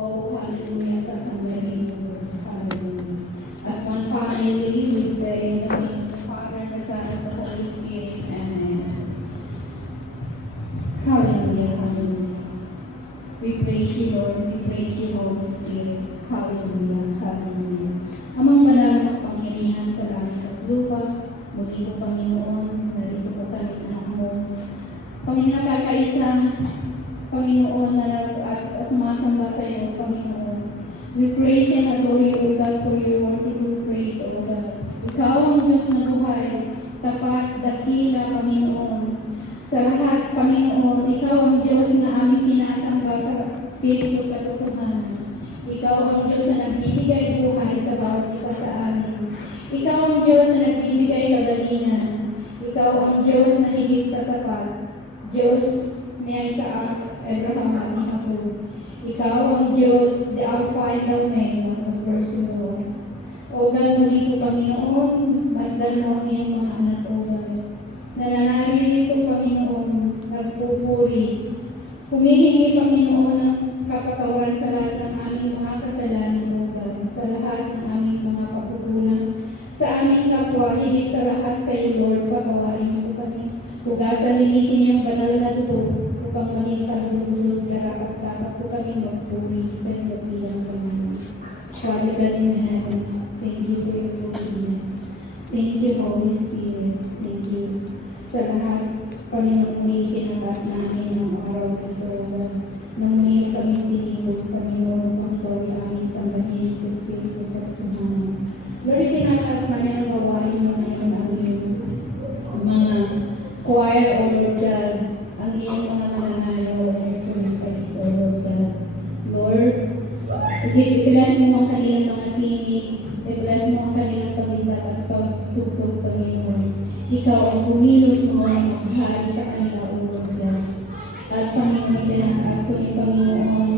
Oh, hallelujah, sasambahin mo. Hallelujah. As one family, we say, in the name of the Father, the Son, and the Holy Spirit. Amen. Hallelujah, hallelujah. We praise you, Lord. We praise you, Holy Spirit. Hallelujah, hallelujah. Amang banal na pangyarihan sa langit at lupa, muli ko, Panginoon, narito ko kami anak mo. Panginoon, kakaisa, Panginoon, at sumasamba sa iyo, Panginoon. We praise and adore you, O God, for your worthy to praise, O God. Ikaw ang Diyos na buhay, tapat, dakila, Panginoon. Sa lahat, Panginoon, ikaw ang Diyos na aming sinasamba sa Espiritu katotohanan. Ikaw ang Diyos na nagbibigay buhay sa bawat isa sa amin. Ikaw ang Diyos na nagbibigay kagalingan. Ikaw ang Diyos na higit sa sapat. Diyos ni Isaac, Abraham at ni Jacob. Ikaw ang Diyos, the Alpha and the Omega, the first and the last. O God, muli ko, Panginoon, masdan mo ang iyong mga anak, O God. Nananalili ko, Panginoon, nagpupuri. Humihingi, Panginoon, ng kapatawaran sa lahat ng aming mga kasalanan, O God, sa lahat ng aming mga pagkukulang, sa aming kapwa, higit sa lahat sa iyo, Lord, patawarin mo kami. Hugasan, linisin niyong banal na dugo, upang maging kalululog, karapat dapat ko kami magpuri sa iyo bilang Panginoon. Father God in heaven, thank you for your goodness. Thank you, Holy Spirit. Thank you sa lahat, Panginoon, may kinabas namin ng araw na ito. Nang may kami tinigod, Panginoon, ang ikaw ay aming sambahin sa Espiritu katotohanan. Lord, itinakas namin ang gawain mo ngayon namin. Ang mga choir, O Lord God, ang iyong mga mananayo and instrumentalist, O Lord God. Lord, i-bless mo ang kanilang mga tinig, i-bless mo ang kanilang pagigbat at pagtugtog, Panginoon. Ikaw ang kumilos mo ang maghari sa kanila, O Lord God. At Panginoon, pinangkas ko ni Panginoon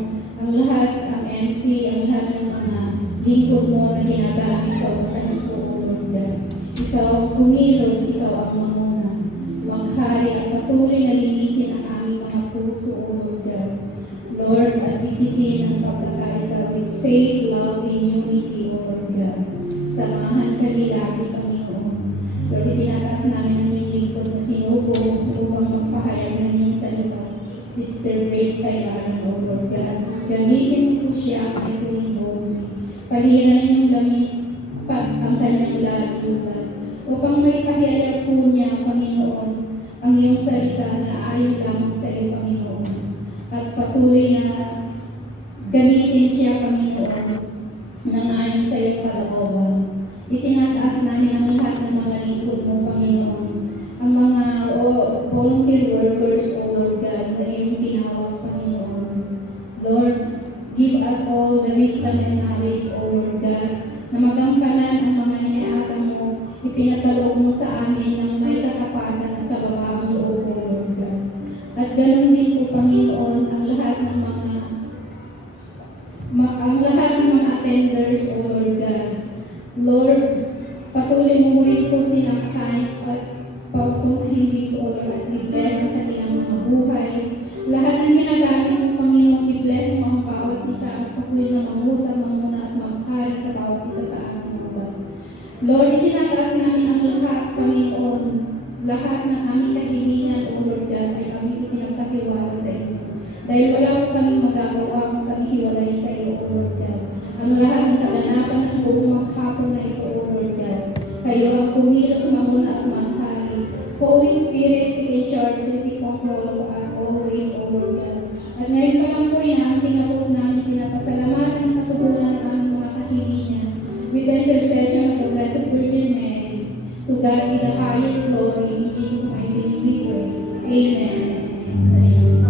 ang lahat, ang MC, ang lahat ng mga lingkod mo na ginagamit sa usahan ko, O Lord God. Ikaw ang kumilos, ikaw ang mamuna, maghari at patuloy na linisin ang aming mga puso, O Lord God. Lord, at bitisin ang pagkakaisa with faith, love, and unity, O Lord God. Samahan kanila, Panginoon. Lord, itinakas namin ang iyong lingkod na sinubo upang magpahayag ng iyong salita. Sister Grace Kailan, O Lord God. Gamitin mo siya ang iyong lingkod. Pahiran niyong langis ang kanyang labi, O God. Upang may pahayag po niya, Panginoon, ang iyong salita na ayon lamang sa iyo, Panginoon. At patuloy na gamitin siya, Panginoon, nang ayon sa iyong kalooban. Itinataas namin ang lahat ng mga lingkod mo, Panginoon. Ang mga volunteer workers, O Lord God, sa iyong tinawag, Panginoon. Lord, give us all the wisdom and knowledge, O Lord God, na magampanan ang mga iniatang mo, ipinatalog mo sa amin ng may katapatan at kababawang loob, O Lord God. At ganoon din po, Panginoon, ang lahat ng mga attenders, O Lord God. Lord, patuloy mo rin po silang kahit at pautuhin dito, Lord, at i-bless ang kanilang mga buhay. Lahat ng ginagamit mo, Panginoon, i-bless mo ang bawat isa at patuloy na mahusang mamuna at maghari sa bawat isa sa ating mga. Lord, itinakas namin ang lahat, Panginoon, lahat ng aming kahilingan, O Lord God, ay kami ipinagkatiwala sa iyo. Dahil wala ko kami magagawa kung kami hiwalay sa iyo, O Lord God. Ang lahat ng kaganapan ng buong hapon na ito, O Lord God. Kayo ang kumilos mamuna at maghari. Holy Spirit, take in charge and take control of us always, O Lord God. At ngayon pa lang po yan, ang tinapot namin pinapasalamatan at katugunan ng aming mga kahilingan with the intercession of the Blessed Virgin Mary. To God be the highest glory. In Jesus' mighty name we pray. Amen. Amen.